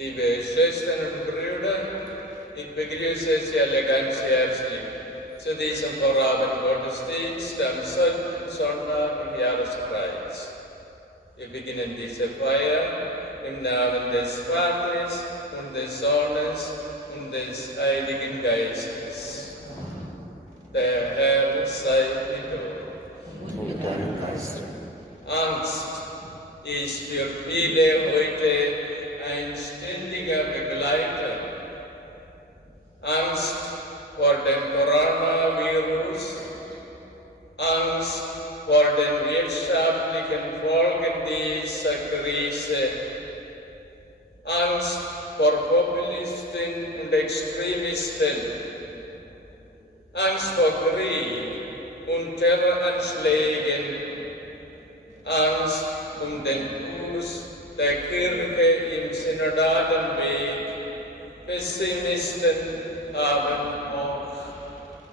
Liebe Schwestern und Brüder, ich begrüße Sie alle ganz herzlich zu diesem Vorabend-Gottesdienst am 7. Sonntag im Jahreskreis. Wir beginnen diese Feier im Namen des Vaters und des Sohnes und des Heiligen Geistes. Der Herr sei mit euch. Und mit deinem Geiste. Angst ist für viele heute ein ständiger Begleiter. Angst vor dem Coronavirus, Angst vor den wirtschaftlichen Folgen dieser Krise, Angst vor Populisten und Extremisten, Angst vor Krieg und Terroranschlägen, Angst um den Kurs der Kirche im synodalen Weg. Pessimisten haben auch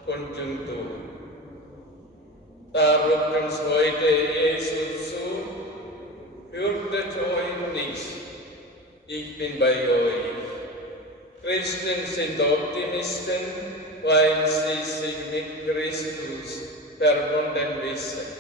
Konjunktur. Da ruft uns heute Jesus zu: Fürchtet euch nicht, ich bin bei euch. Christen sind Optimisten, weil sie sich mit Christus verbunden wissen.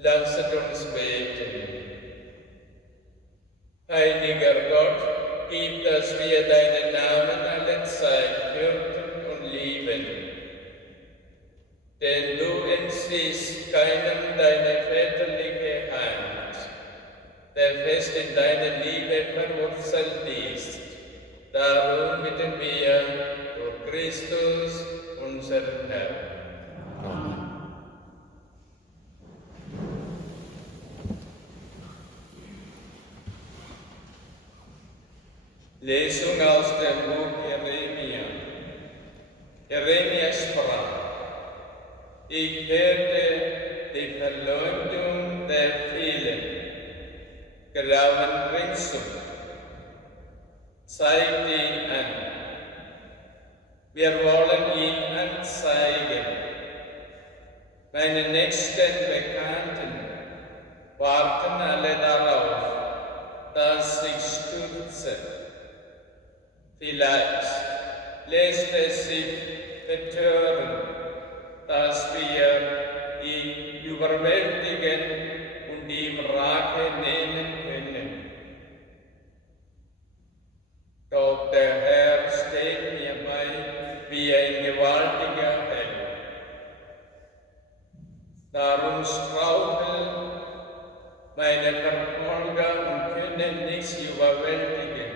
Lasset uns beten. Heiliger Gott, gib, dass wir deinen Namen allezeit fürchten und lieben. Denn du entziehst keinem deine väterliche Hand, der fest in deine Liebe verwurzelt ist. Darum bitten wir durch Christus, unseren Herrn. Lesung aus dem Buch Jeremia. Jeremia sprach: Ich hörte die Verleumdung der vielen, Grauen ringsum. zeigt ihn an. Wir wollen ihn anzeigen. Meine nächsten Bekannten warten alle darauf, dass ich stürze. Vielleicht lässt es sich betören, dass wir ihn überwältigen und ihm Rache nehmen können. Doch der Herr steht mir bei wie ein gewaltiger Held. Darum straucheln meine Verfolger und können nichts überwältigen.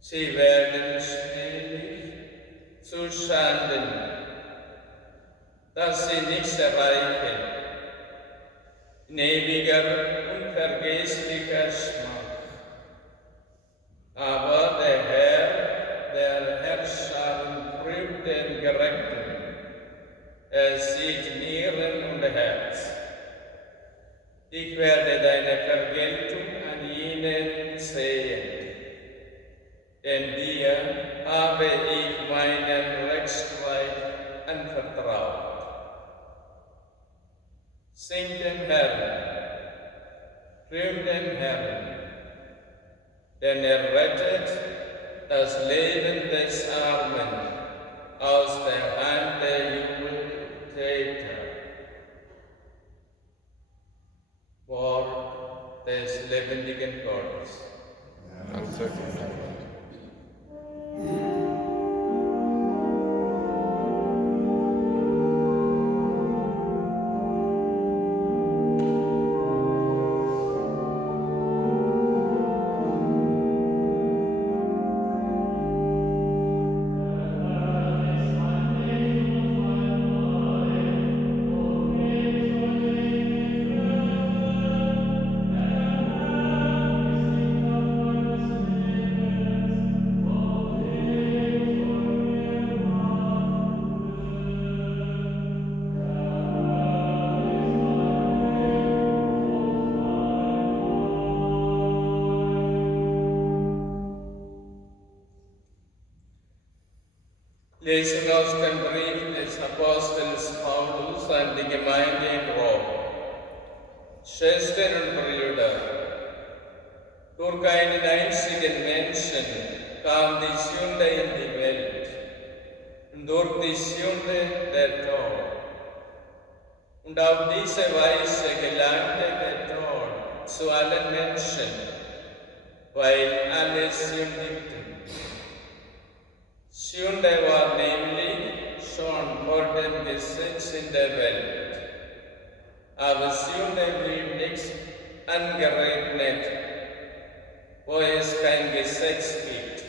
Sie werden schnell zu Schanden, dass sie nichts erreichen. In ewiger, unvergesslicher Schmach. Aber der Herrscher prüft den Gerechten. Er sieht Nieren und Herz. Ich werde deine Vergeltung an ihnen sehen, denn dir habe ich meinen Rechtsstreit anvertraut. Singt dem Herrn, rühmt dem Herrn, denn er rettet das Leben des Armen aus der Hand der Übeltäter. Wort des lebendigen Gottes. Danke. Lesen aus dem Brief des Apostels Paulus an die Gemeinde in Rom. Schwestern und Brüder, durch einen einzigen Menschen kam die Sünde in die Welt und durch die Sünde der Tod. Und auf diese Weise gelangte der Tod zu allen Menschen, weil alle sündigten. Sünde war nämlich schon vor dem Gesetz in der Welt, aber Sünde wird nicht angerechnet, wo es kein Gesetz gibt.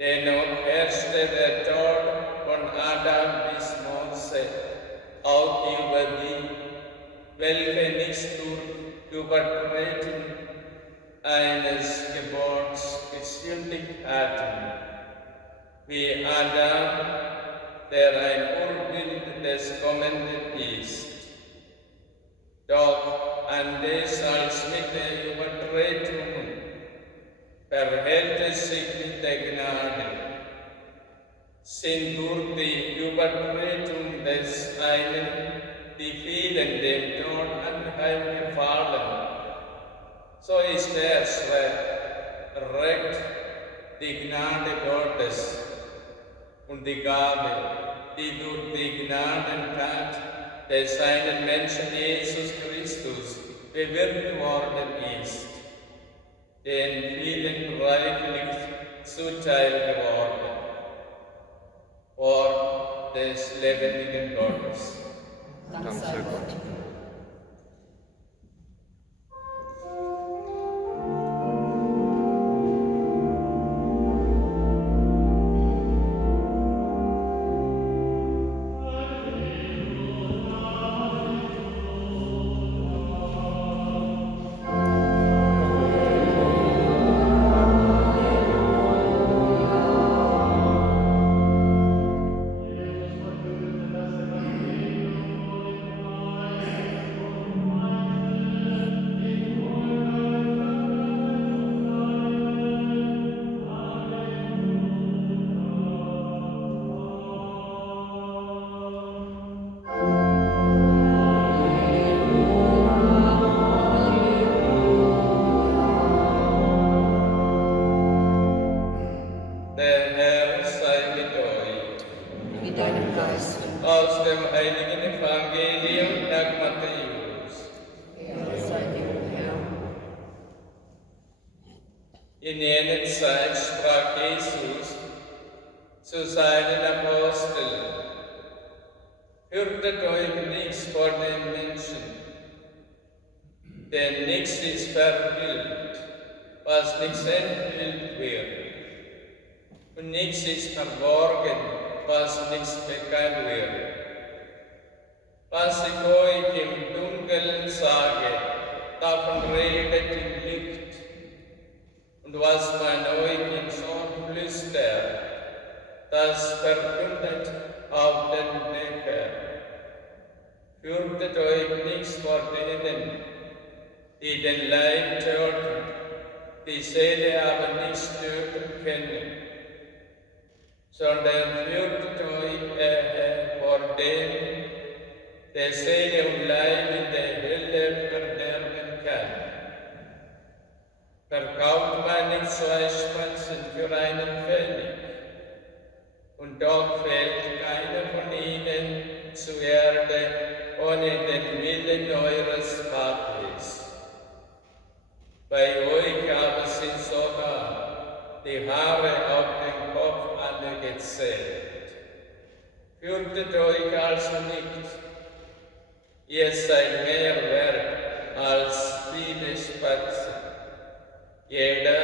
Dennoch herrschte der Tod von Adam bis Mose auch über die, welche nicht durch Übertreten eines Gebots gesündigt hatten, wie Adam, der ein Urbild des Kommenden ist. Doch anders als mit der Übertretung verhält es sich mit der Gnade. Sind durch die Übertretung des einen die vielen dem Tod anheimgefallen, so ist erst recht die Gnade Gottes und die Gabe, die durch die Gnadentat des einen Menschen Jesus Christus bewirkt worden ist, den vielen reichlich zuteil geworden. Wort des lebendigen Gottes. Danke Gott. mit deinem Geist. Aus dem heiligen Evangelium nach Matthäus. Ehre sei dir, Herr. In jener Zeit sprach Jesus zu seinen Aposteln: Hütet euch nichts vor den Menschen, denn nichts ist verhüllt, was nicht enthüllt wird, und nichts ist verborgen, was nicht bekannt wird. Was ich euch im Dunkeln sage, davon redet im Licht, und was man euch im Zorn flüstert, das verkündet auf den Dächern. Fürchtet euch nichts vor denen, die den Leib töten, die Seele aber nicht töten können, sondern fürchtet euch vor dem, der Seele und Leib in der Hölle verderben kann. Verkauft man nicht 2 Spatzen für einen Pfennig, und doch fällt keiner von ihnen zur Erde ohne den Willen eures Vaters. Bei euch aber sind sogar die Haare auf dem Kopf alle gezählt. Fürchtet euch also nicht, ihr seid mehr wert als viele Spatzen. Jeder,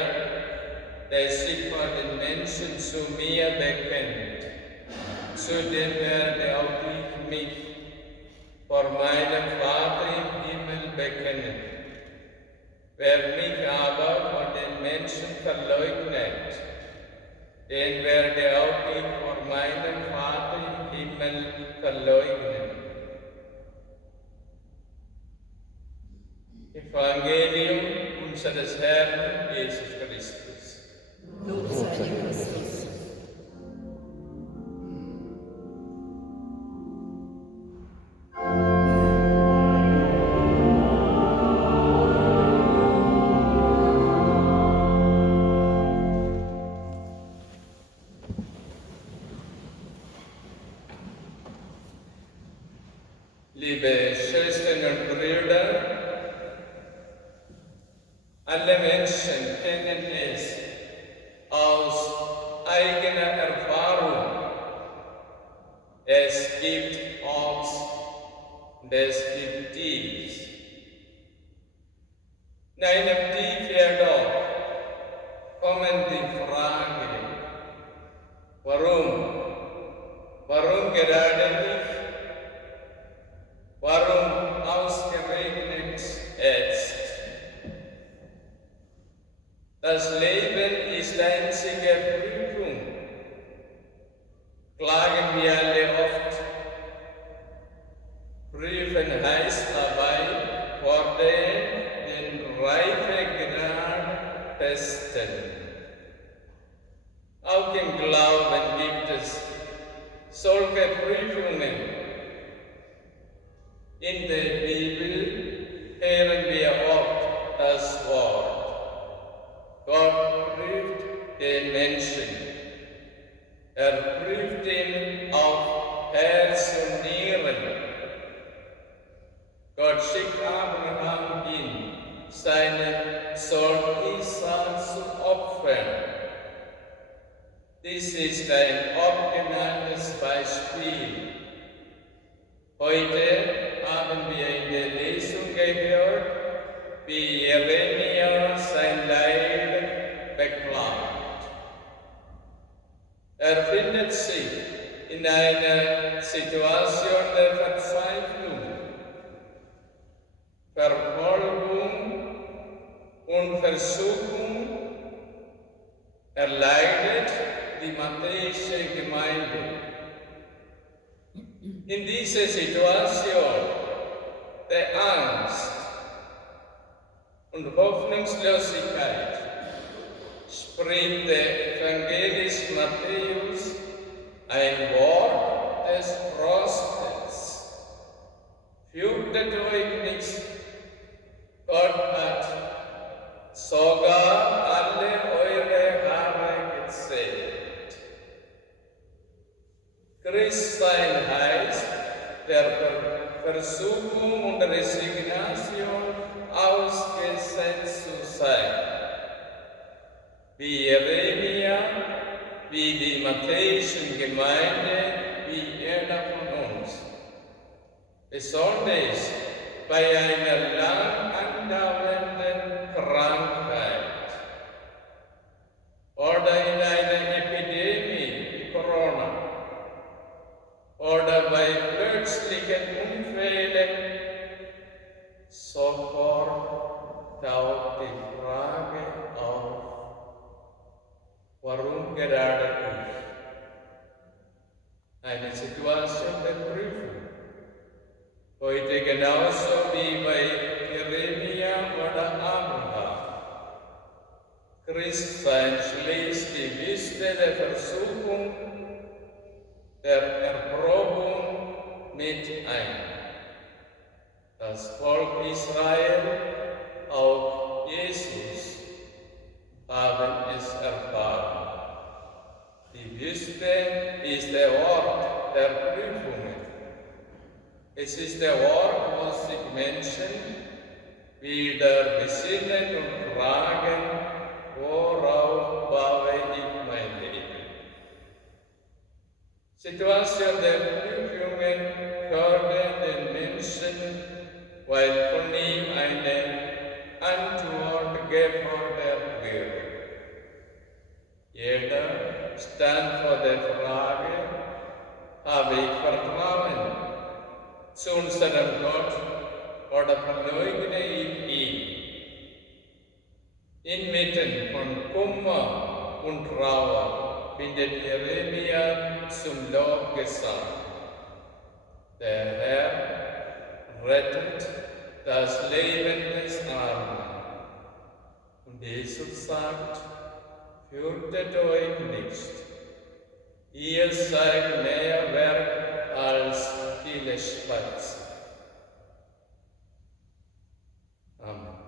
der sich von den Menschen zu mir bekennt, zu dem werde auch ich mich vor meinem Vater im Himmel bekennen. Wer mich aber von den Menschen verleugnet, den werde auch ich vor meinem Vater im Himmel verleugnen. Evangelium unseres Herrn Jesus Christus. Lob sei dir, Christus. Liebe Schwestern und Brüder, alle Menschen kennen es aus eigener Erfahrung. Es gibt Aufs und es gibt Tiefs. In einem Tief jedoch kommen die Fragen: Warum? Warum gerade ich? Warum ausgerechnet jetzt? Das Leben ist einzige Prüfung, klagen wir alle oft. Prüfen heißt dabei fordern den Reifegrad testen. Auch im Glauben gibt es solche Prüfungen. In der Bibel hören wir oft das Wort: Gott prüft den Menschen. Er prüft ihn auf Herz und Nieren. Gott schickt Abraham hin, seinen Sohn Isaak zu opfern. Dies ist ein originales Beispiel. Heute haben wir in der Lesung gehört, wie Jeremia sein Leid beklagt. Er findet sich in einer Situation der Verzweiflung, Verfolgung und Versuchung. Er leidet die matthäische Gemeinde. In dieser Situation der Angst und Hoffnungslosigkeit spricht der Evangelist Matthäus ein Wort des Trostes. Fürchtet euch nicht, Gott hat sogar alle eure Haare gezählt. Christ sein heißt, der Versuchung und Resignation ausgesetzt zu sein. Wie Jeremia, wie die matthäischen Gemeinde, wie jeder von uns. Besonders bei einer lang andauernden Krankheit oder in einer Epidemie wie Corona oder bei plötzlichen Unfällen, sofort taucht die Frage auf, warum gerade ich? Eine Situation der Prüfung. Heute genauso wie bei Jeremia oder Abraham. Christsein schließt die Liste der Versuchung, der Erprobung mit ein. Das Volk Israel, auch Jesus, haben es erfahren. Die Wüste ist der Ort der Prüfungen. Es ist der Ort, wo sich Menschen wieder besinnen und fragen, worauf baue ich mein Leben? Situation der Prüfungen fördern den Menschen, weil von ihm eine Antwort gefordert wird. Jeder stand vor der Frage, habe ich Vertrauen zu unserem Gott oder verleugne ich ihn? Inmitten von Kummer und Trauer findet Jeremia zum Lobgesang. Der Herr rettet das Leben des Armen. Und Jesus sagt, fürchtet euch nicht. Ihr seid mehr wert als viele Spatzen. Amen.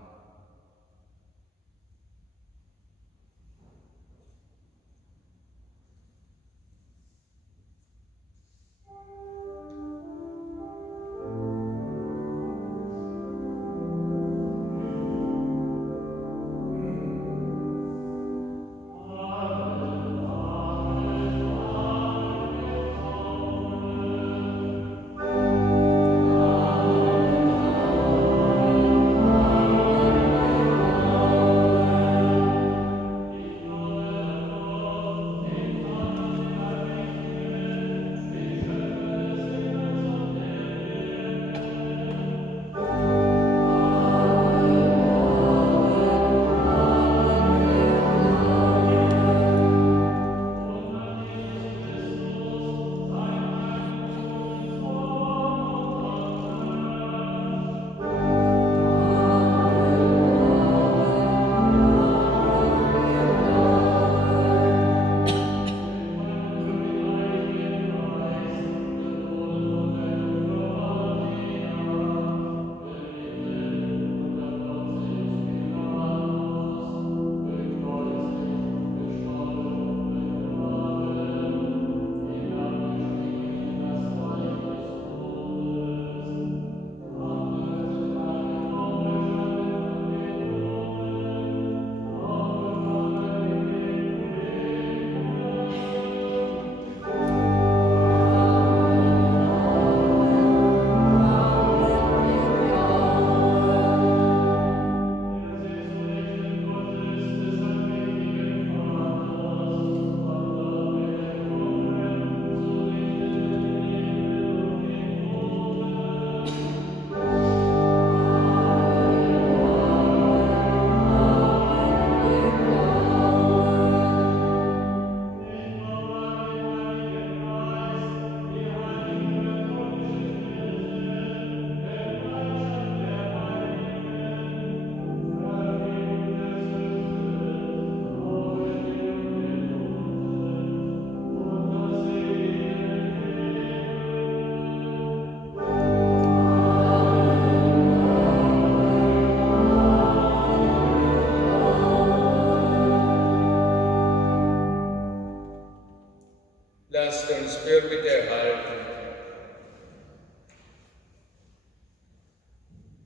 Lasst uns Fürbitte erhalten.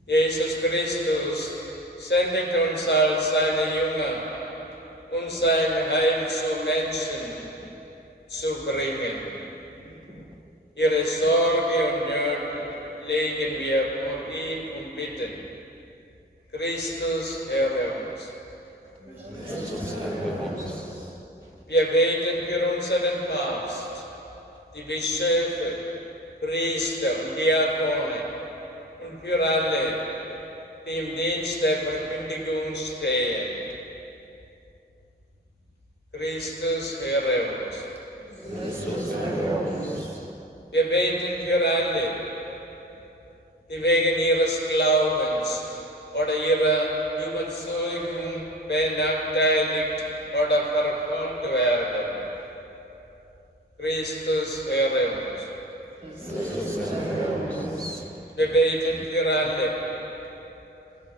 Jesus Christus sendet uns als seine Jünger, um sein Heil zu Menschen zu bringen. Ihre Sorge und Nöte legen wir vor ihn und bitten. Christus, höre uns. Wir beten für unseren Papst, die Bischöfe, Priester und Diakone und für alle, die im Dienst der Verkündigung stehen. Christus, höre uns. Wir beten für alle, die wegen ihres Glaubens oder ihrer Überzeugung benachteiligt oder verfolgt werden. Christus, höre uns. Wir beten für alle,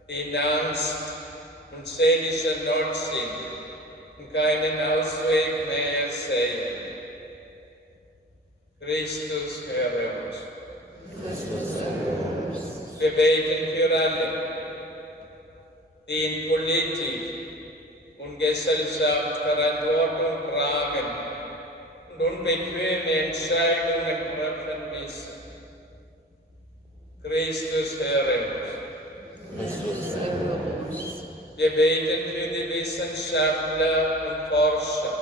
die in Angst und seelischer Not sind und keinen Ausweg mehr sehen. Christus, höre uns. Wir beten für alle, die in Politik und Gesellschaft Verantwortung tragen und unbequeme Entscheidungen treffen müssen. Christus, höre uns. Wir beten für die Wissenschaftler und Forscher,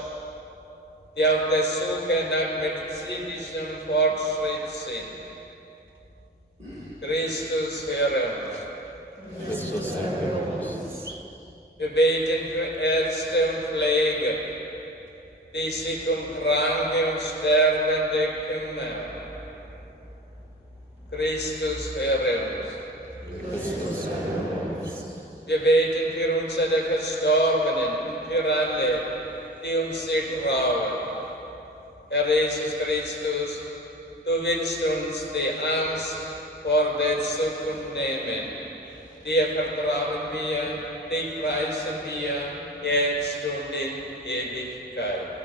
die auf der Suche nach medizinischem Fortschritt sind. Christus, höre uns. Wir beten für Ärzte und Pfleger, die sich um Kranke und Sterbende kümmern. Christus, höre uns. Wir beten für unsere Verstorbenen und für alle, die uns sehr trauern. Herr Jesus Christus, du willst uns die Angst vor der Zukunft nehmen. Dir vertrauen wir, dich preisen wir, jetzt und in Ewigkeit.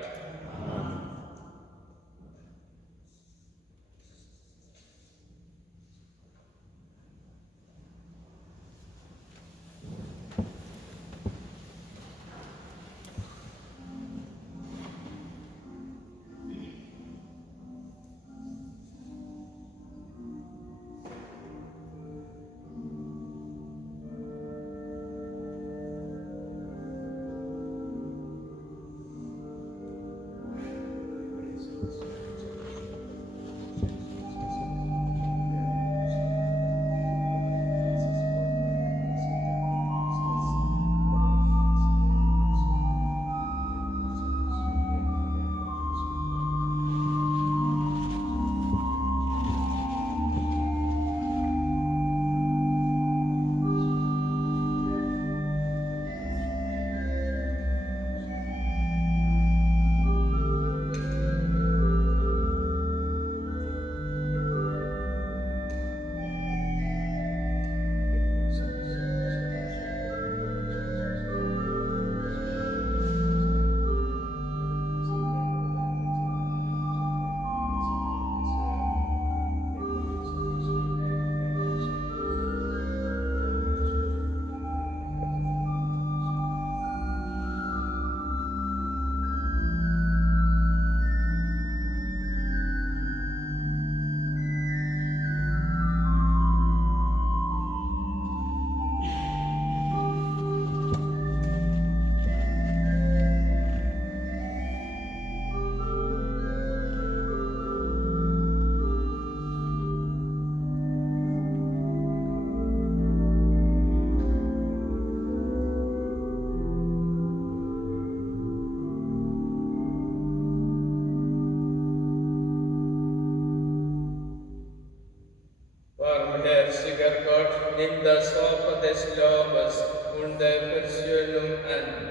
Barmherziger Gott, nimm das Opfer des Lobes und der Versöhnung an.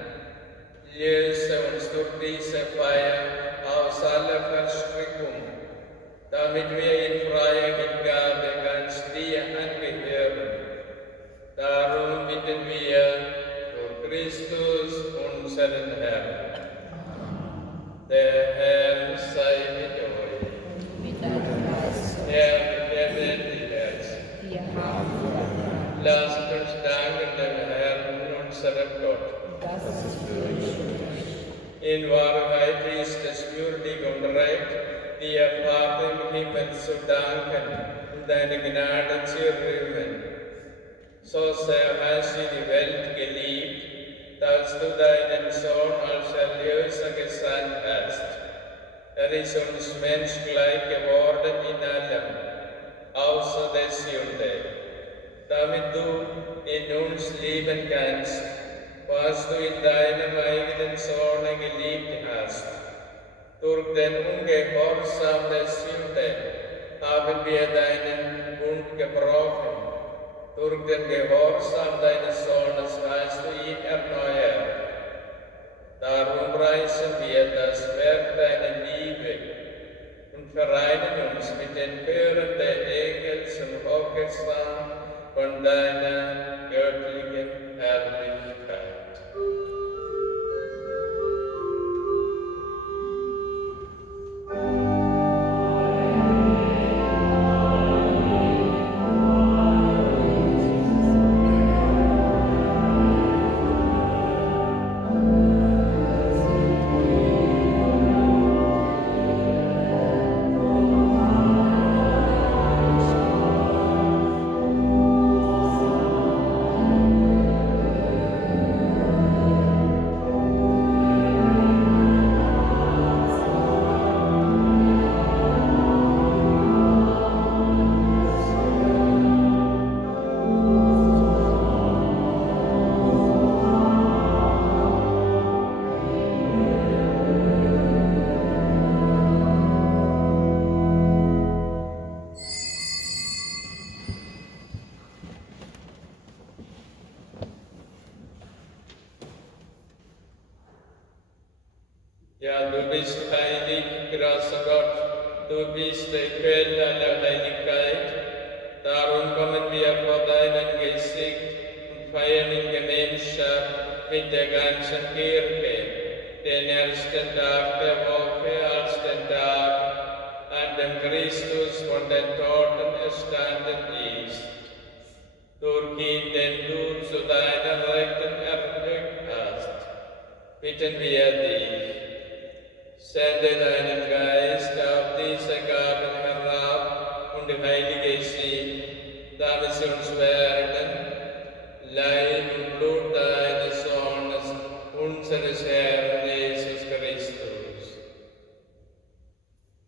Löse uns durch diese Feier aus aller Verstrickung, damit wir in freier Hingabe ganz dir angehören. Darum bitten wir durch Christus, unseren Herrn. Der Herr sei mit euch. unserem Gott. Das ist würdig und recht. In Wahrheit ist es würdig und recht, dir, Vater im Himmel, zu danken und deine Gnade zu rühmen. So sehr hast du die Welt geliebt, dass du deinen Sohn als Erlöser gesandt hast. Er ist uns menschgleich geworden in allem, außer der Sünde, damit du in uns leben kannst, was du in deinem eigenen Sohne geliebt hast. Durch den Ungehorsam der Sünde haben wir deinen Bund gebrochen. Durch den Gehorsam deines Sohnes hast du ihn erneuert. Darum preisen wir das Werk deiner Liebe und vereinen uns mit den Chören der Engel zum Hochgesang von deiner göttlichen Herrlichkeit. Ja, du bist heilig, großer Gott, du bist der Quelle aller Heiligkeit. Darum kommen wir vor deinem Gesicht und feiern in Gemeinschaft mit der ganzen Kirche den ersten Tag der Woche als den Tag, an dem Christus von den Toten erstanden ist. Durch ihn, den du zu deiner Rechten erhöht hast, bitten wir dich. Sende deinen Geist auf diese Gaben herab und heilige sie, damit sie uns werden, Leib und Blut deines Sohnes, unseres Herrn Jesus Christus.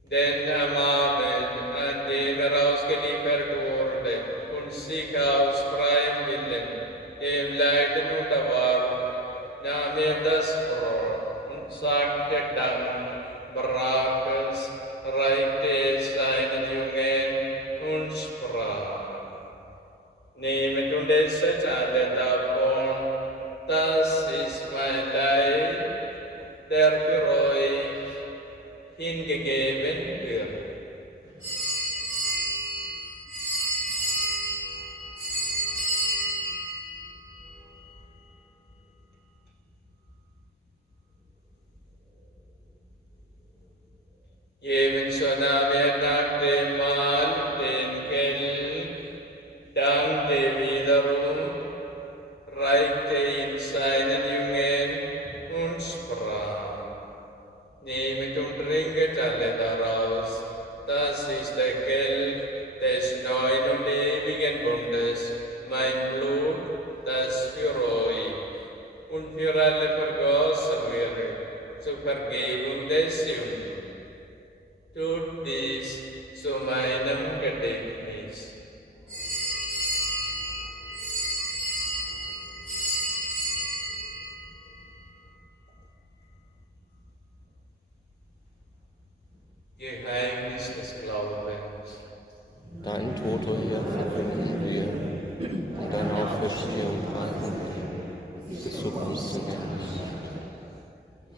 Denn am Abend, an dem ausgeliefert wurde und sich aus freiem Willen dem Leiden unterwarf, nahm das Brot und sagte Dank, brach es, reichte es seinen Jüngern und sprach: Nehmet und esset alle davon, das ist mein Leib, der für euch hingegeben wird. Ebenso nahm er nach dem Mahl den Kelch, dankte wiederum, reichte ihn seinen Jüngern und sprach: Nehmet und trinket alle daraus, das ist der Kelch des neuen und ewigen Bundes, mein Blut, das für euch und für alle vergossen wird, zur Vergebung der Sünden. Tut dies zu meinem Gedächtnis. Geheimnis des Glaubens. Dein Tod, o Herr, verkünden wir, und deine Auferstehung preisen wir, bis du kommst zu uns.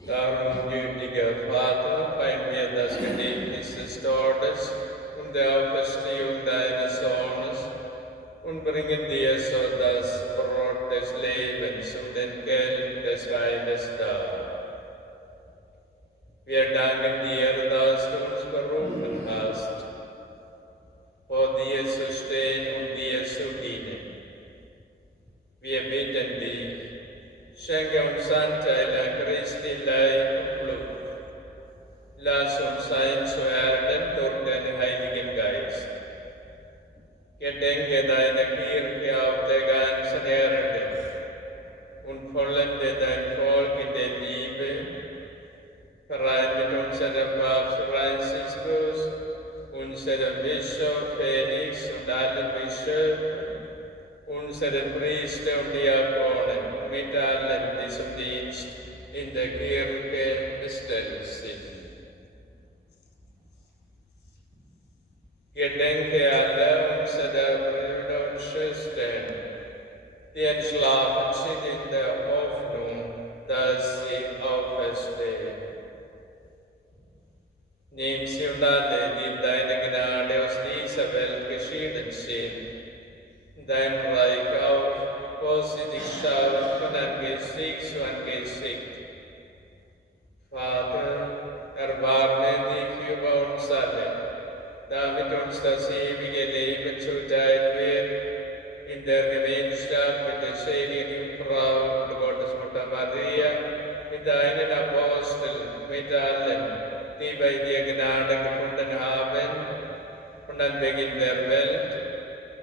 Darum, gütiger Vater, feiern wir das Gedächtnis des Todes und der Auferstehung deines Sohnes und bringen dir so das Brot des Lebens und den Kelch des Leibes dar. Wir danken dir, dass du uns berufen hast, vor dir zu stehen und dir zu dienen. Wir bitten dich, Gedenke deiner Kirche auf der ganzen Erde und vollende dein Volk in der Liebe. Verein mit unserem Papst Franziskus, unserem Bischof Felix und allen Bischöfen, unseren Priester und Diakonen, mit allen, die zum Dienst in der Kirche bestellt sind. Gedenke aller unserer Brüder und Schwestern, die entschlafen sind in der Hoffnung, dass sie auferstehen. Nimm sie und alle, die in deiner Gnade aus dieser Welt geschieden sind, dein Reich auf, wo sie dich schauen von Angesicht zu Angesicht. Vater, erbarme dich über uns alle, damit uns das ewige Leben zuteil wird, in der Gemeinschaft mit der seligen Jungfrau und Gottesmutter Maria, mit deinen Aposteln, mit allen, die bei dir Gnade gefunden haben, von Anbeginn der Welt,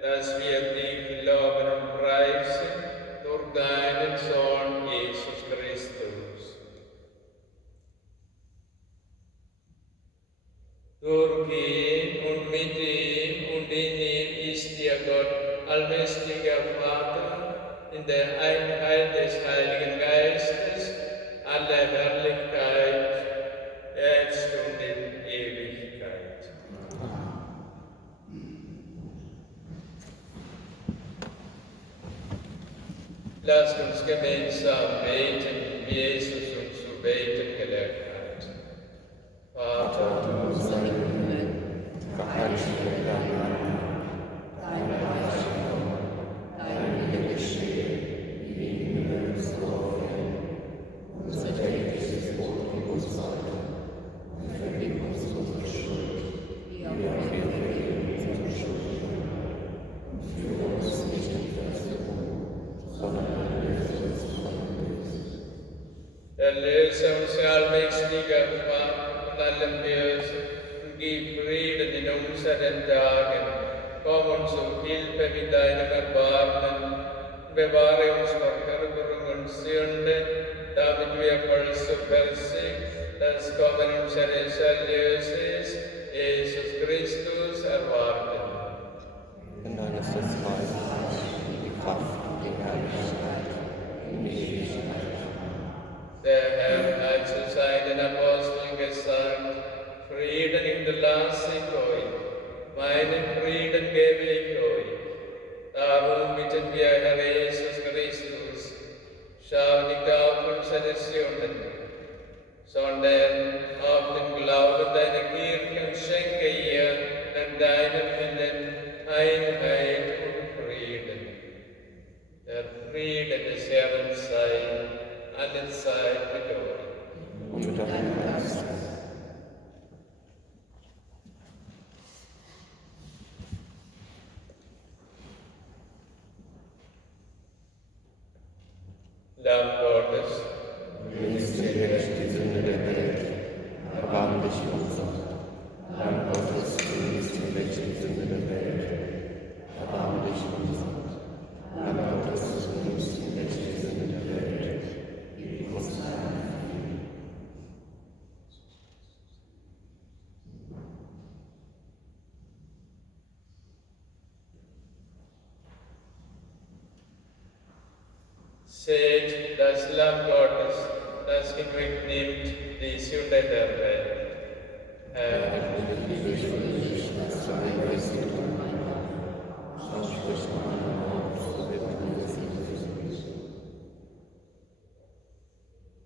dass wir dich loben und preisen durch deinen Sohn Jesus Christus. Durch ihn und mit ihm und in ihm ist dir Gott, allmächtiger Vater, in der Einheit des Heiligen Geistes, alle Herrlichkeit, jetzt und in Ewigkeit. Lasst uns gemeinsam beten, wie Jesus uns zu beten gelehrt hat. Vater unser im Himmel, verheißigt dein Name, dein Reich komme, dein Wille geschehe, wie im Himmel so auf Erden. Unser tägliches Brot gib uns heute, und vergib uns unsere Schuld, wie auch wir vergeben unseren Schuldigern. Und führe uns nicht in Versuchung, sondern erlöse uns von dem Bösen. Erlöse uns, allmächtiger Vater, von allem Bösen und gib Frieden in unseren Tagen. Komm uns um Hilfe mit deinem Erbarmen und bewahre uns vor Verwirrung und Sünde, damit wir voll Zuversicht das Kommen unseres Erlösers, Jesus Christus, erwarten. Denn dein ist das Reich, die Kraft und die Herrlichkeit in Ewigkeit. Der Herr hat zu seinen Aposteln gesagt: Frieden hinterlasse ich euch, meinen Frieden gebe ich euch. Darum bitten wir, Herr Jesus Christus, schau nicht auf unsere Sünden, sondern auf den Glauben deiner Kirche und schenke ihr nach deinem Willen Einheit und Frieden. Der Friede des Herrn sei alle Zeit mit euch. Und mit deinem Geist. Lamm Gottes, Du nimmst hinweg die Sünde der Welt, erbarme dich unser. Lamm Gottes, du nimmst hinweg die Sünde der Welt, erbarme dich unser. Lamm Gottes, du nimmst hinweg die Sünde der Welt, gib uns deinen Frieden. seht das Lamm Gottes, das hinwegnimmt die Sünde der Welt. Herr,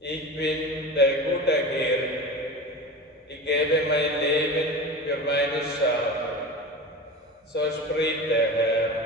ich bin der gute Hirte, ich gebe mein Leben für meine Schafe. So spricht der Herr.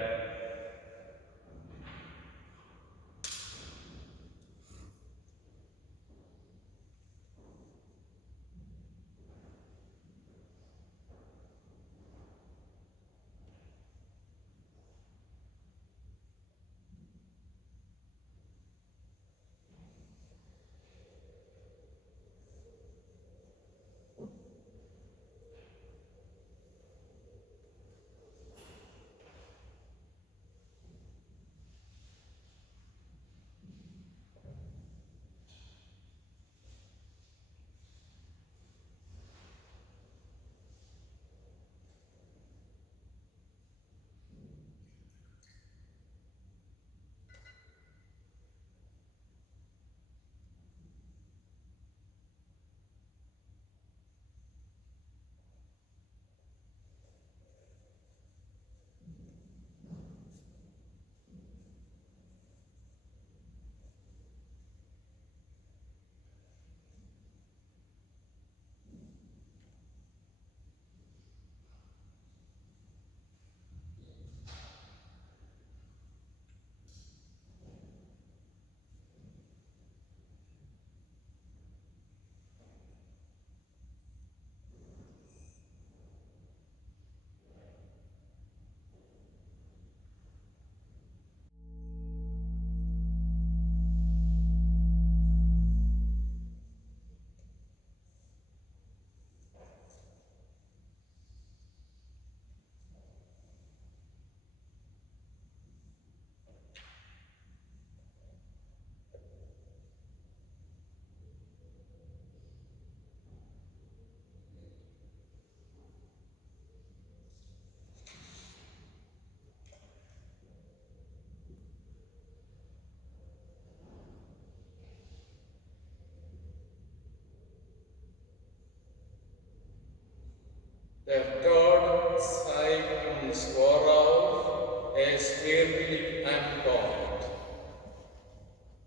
Der Tod zeigt uns, worauf es wirklich ankommt.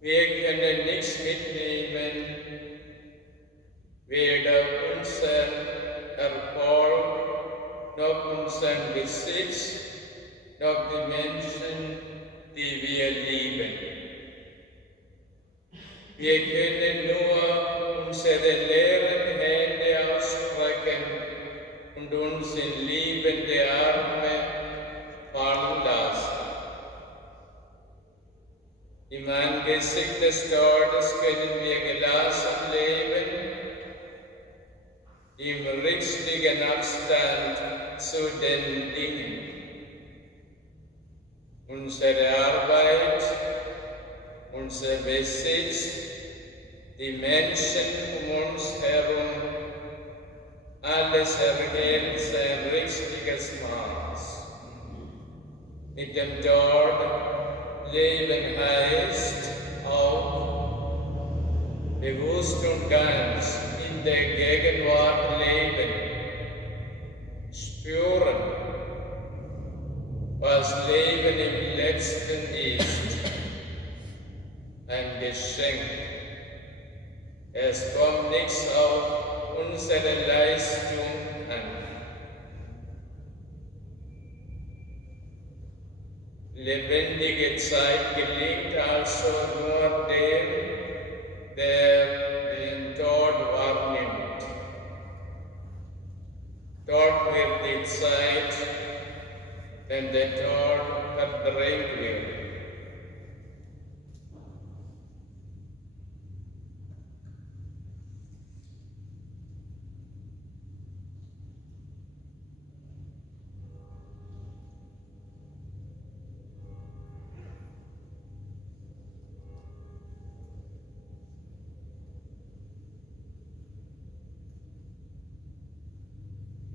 Wir können nichts mitnehmen, weder unseren Erfolg, noch unseren Besitz, noch die Menschen, die wir lieben. Wir können nur unsere leeren Hände ausstrecken und uns in liebende Arme fallen lassen. Im Angesicht des Todes können wir gelassen leben, im richtigen Abstand zu den Dingen. Unsere Arbeit, unser Besitz, die Menschen um uns herum, alles erhält sein richtiges Maß. Mit dem Tod leben heißt auch bewusst und ganz in der Gegenwart leben, spüren, was Leben im Letzten ist, ein Geschenk. Es kommt nichts auf unsere Leistung an. Lebendige Zeit gelingt also nur dem, der den Tod wahrnimmt. Dort wird die Zeit, wenn der Tod verdrängt wird.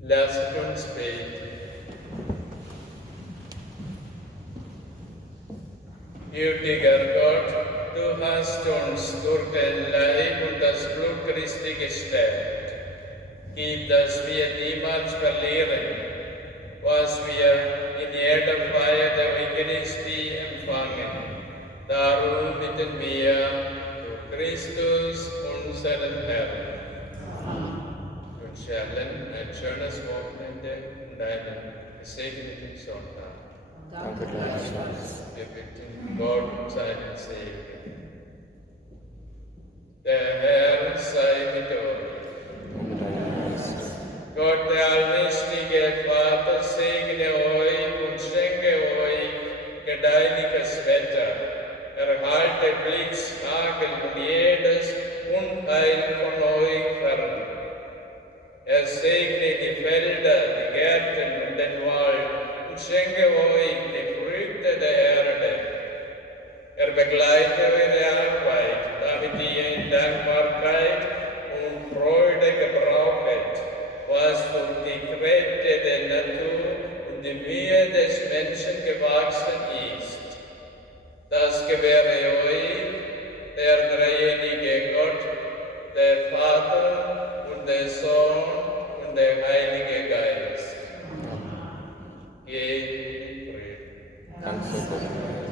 Lasst uns beten. Gütiger Gott, du hast uns durch den Leib und das Blut Christi gestärkt. Gib, dass wir niemals verlieren, was wir in jeder Feier der Eucharistie empfangen. Darum bitten wir durch Christus, unseren Herrn. Wir wünschen ein schönes Wochenende und einen gesegneten Sonntag. Danke gleichfalls. Wir bitten Gott um seinen Segen. Der Herr sei mit euch. Und dein Geist. Gott, der allmächtige Vater, segne euch und schenke euch gedeihliches Wetter. Erhalte Blitz, Hagel und jedes Unheil von euch fern. Er segne die Felder, die Gärten und den Wald und schenke euch die Früchte der Erde. Er begleite eure Arbeit, damit ihr in Dankbarkeit und Freude gebraucht, was durch die Kräfte der Natur und die Mühe des Menschen gewachsen ist. Das gewähre euch der dreieinige Gott, der Vater und der Sohn und der Heilige Geist. Geht in Frieden. Danke Gott.